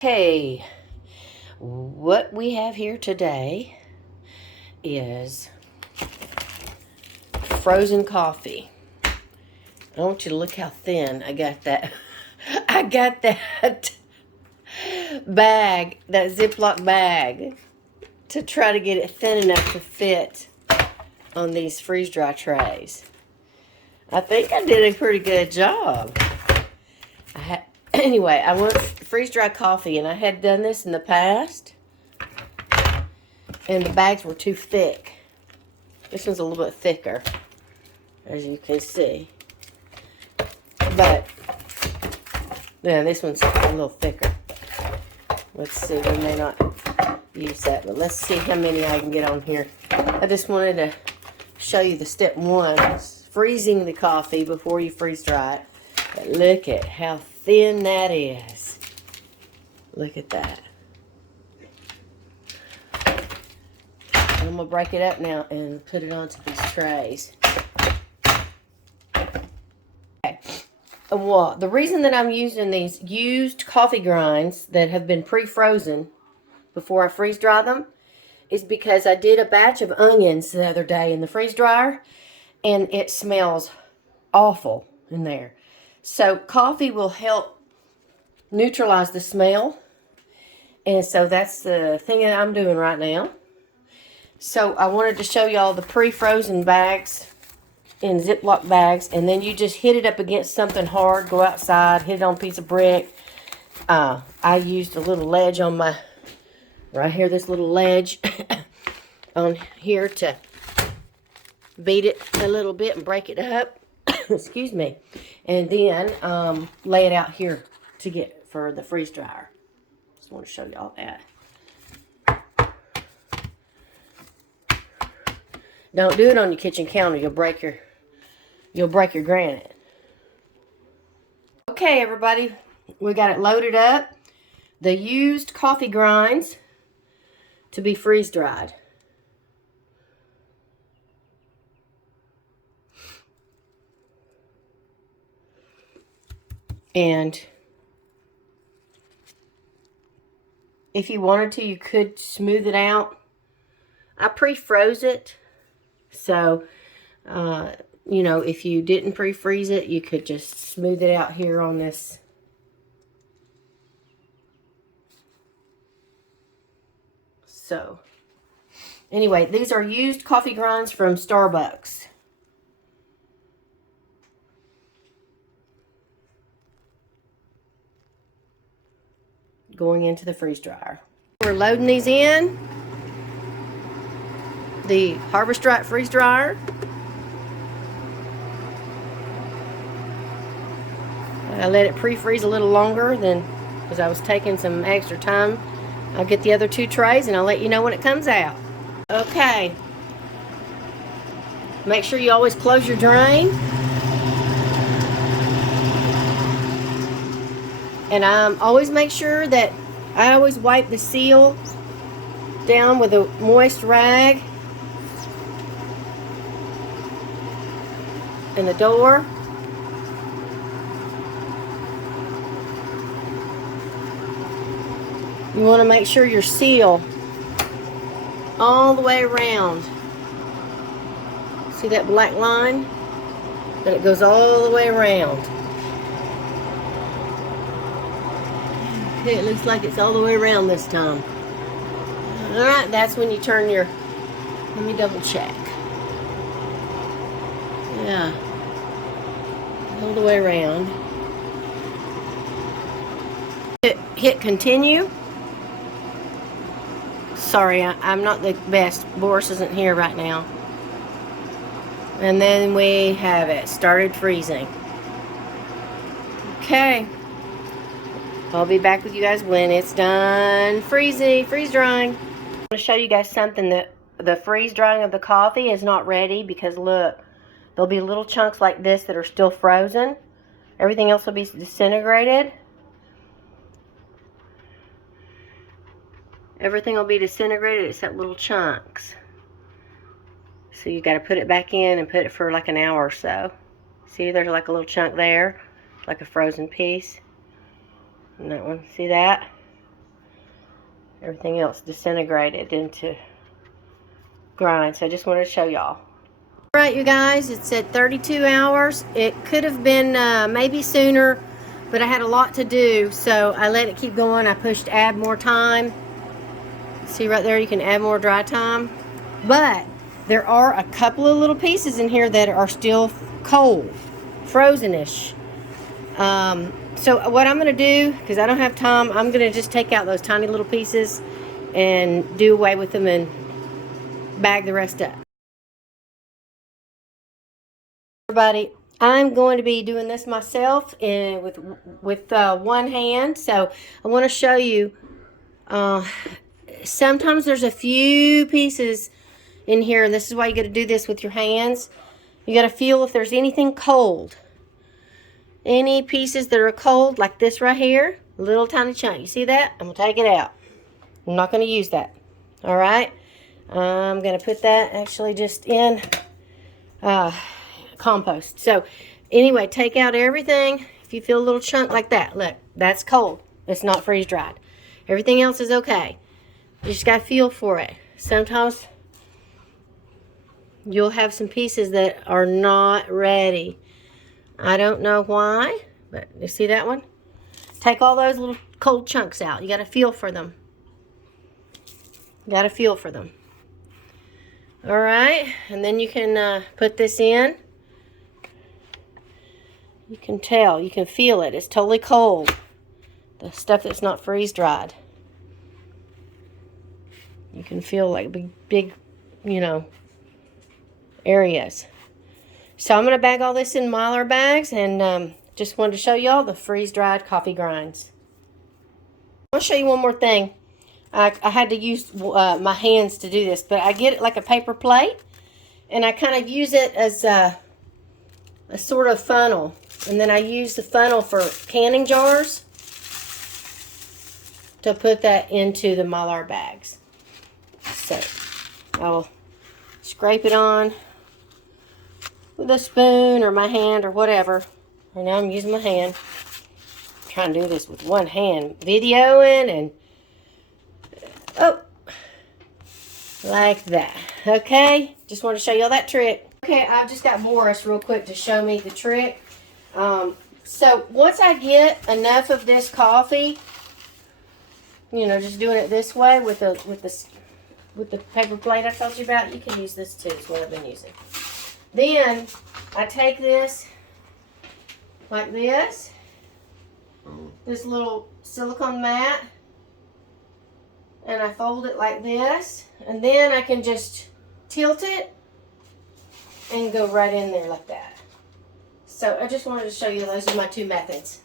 Hey, what we have here today is frozen coffee. I want you to look how thin I got that. I got that bag, that Ziploc bag, to try to get it thin enough to fit on these freeze-dry trays. I think I did a pretty good job. Anyway, I want freeze-dry coffee, and I had done this in the past, and the bags were too thick. This one's a little bit thicker, as you can see. But, yeah, this one's a little thicker. Let's see, we may not use that, but let's see how many I can get on here. I just wanted to show you the step one, freezing the coffee before you freeze dry it. But look at how thin that is. Look at that. I'm going to break it up now and put it onto these trays. Okay. Well, the reason that I'm using these used coffee grinds that have been pre-frozen before I freeze dry them is because I did a batch of onions the other day in the freeze dryer, and it smells awful in there. So coffee will help neutralize the smell, and so that's the thing that I'm doing right now. So I wanted to show y'all the pre-frozen bags in Ziploc bags, and then you just hit it up against something hard, go outside, hit it on a piece of brick. I used a little ledge on my, right here, this little ledge on here to beat it a little bit and break it up. Excuse me. And then lay it out here to get for the freeze dryer. Just want to show y'all that. Don't do it on your kitchen counter. You'll break your granite. Okay, everybody, we got it loaded up. The used coffee grinds to be freeze dried. And if you wanted to, you could smooth it out. I pre-froze it. So, you know, if you didn't pre-freeze it, you could just smooth it out here on this. So, anyway, these are used coffee grinds from Starbucks. Going into the freeze dryer. We're loading these in the Harvest-Right freeze dryer. I let it pre-freeze a little longer than, because I was taking some extra time. I'll get the other two trays and I'll let you know when it comes out. Okay. Make sure you always close your drain. And always make sure that I always wipe the seal down with a moist rag and the door. You want to make sure your seal all the way around. See that black line? That it goes all the way around. Okay, it looks like it's all the way around this time. Alright, that's when you turn your, let me double check. Yeah. All the way around. Hit continue. Sorry, I'm not the best. Boris isn't here right now. And then we have it started freezing. Okay. I'll be back with you guys when it's done freeze drying. I'm going to show you guys something that the freeze drying of the coffee is not ready, because look, there'll be little chunks like this that are still frozen. Everything else will be disintegrated. Everything will be disintegrated except little chunks. So you got to put it back in and put it for like an hour or so. See, there's like a little chunk there, like a frozen piece. And that one, see that? everything else disintegrated into grind. So I just wanted to show y'all. Alright, you guys, it's at 32 hours. It could have been maybe sooner, but I had a lot to do, so I let it keep going. I pushed add more time. See right there, you can add more dry time. But there are a couple of little pieces in here that are still cold, frozen-ish. So what I'm going to do, because I don't have time, I'm going to just take out those tiny little pieces and do away with them and bag the rest up. Everybody, I'm going to be doing this myself with one hand. So I want to show you, sometimes there's a few pieces in here, and this is why you got to do this with your hands. You got to feel if there's anything cold. Any pieces that are cold, like this right here, a little tiny chunk. You see that? I'm going to take it out. I'm not going to use that. All right? I'm going to put that actually just in compost. So anyway, take out everything. If you feel a little chunk like that, look, that's cold. It's not freeze dried. Everything else is okay. You just got to feel for it. Sometimes you'll have some pieces that are not ready. I don't know why, but you see that one? Take all those little cold chunks out. You got to feel for them. You got to feel for them. All right, and then you can put this in. You can tell, you can feel it. It's totally cold. The stuff that's not freeze dried. You can feel like big, you know, areas. So I'm going to bag all this in Mylar bags, and just wanted to show y'all the freeze-dried coffee grinds. I want to show you one more thing. I had to use my hands to do this, but I get it like a paper plate, and I kind of use it as a sort of funnel. And then I use the funnel for canning jars to put that into the Mylar bags. So I'll scrape it on with a spoon or my hand or whatever. Right now I'm using my hand. I'm trying to do this with one hand, videoing, and oh, like that. Okay, just want to show y'all that trick. Okay, I just got Boris real quick to show me the trick. So once I get enough of this coffee, you know, just doing it this way with the paper plate I told you about, you can use this too. It's what I've been using. Then I take this like this little silicone mat, and I fold it like this, and then I can just tilt it and go right in there like that. So I just wanted to show you those are my two methods.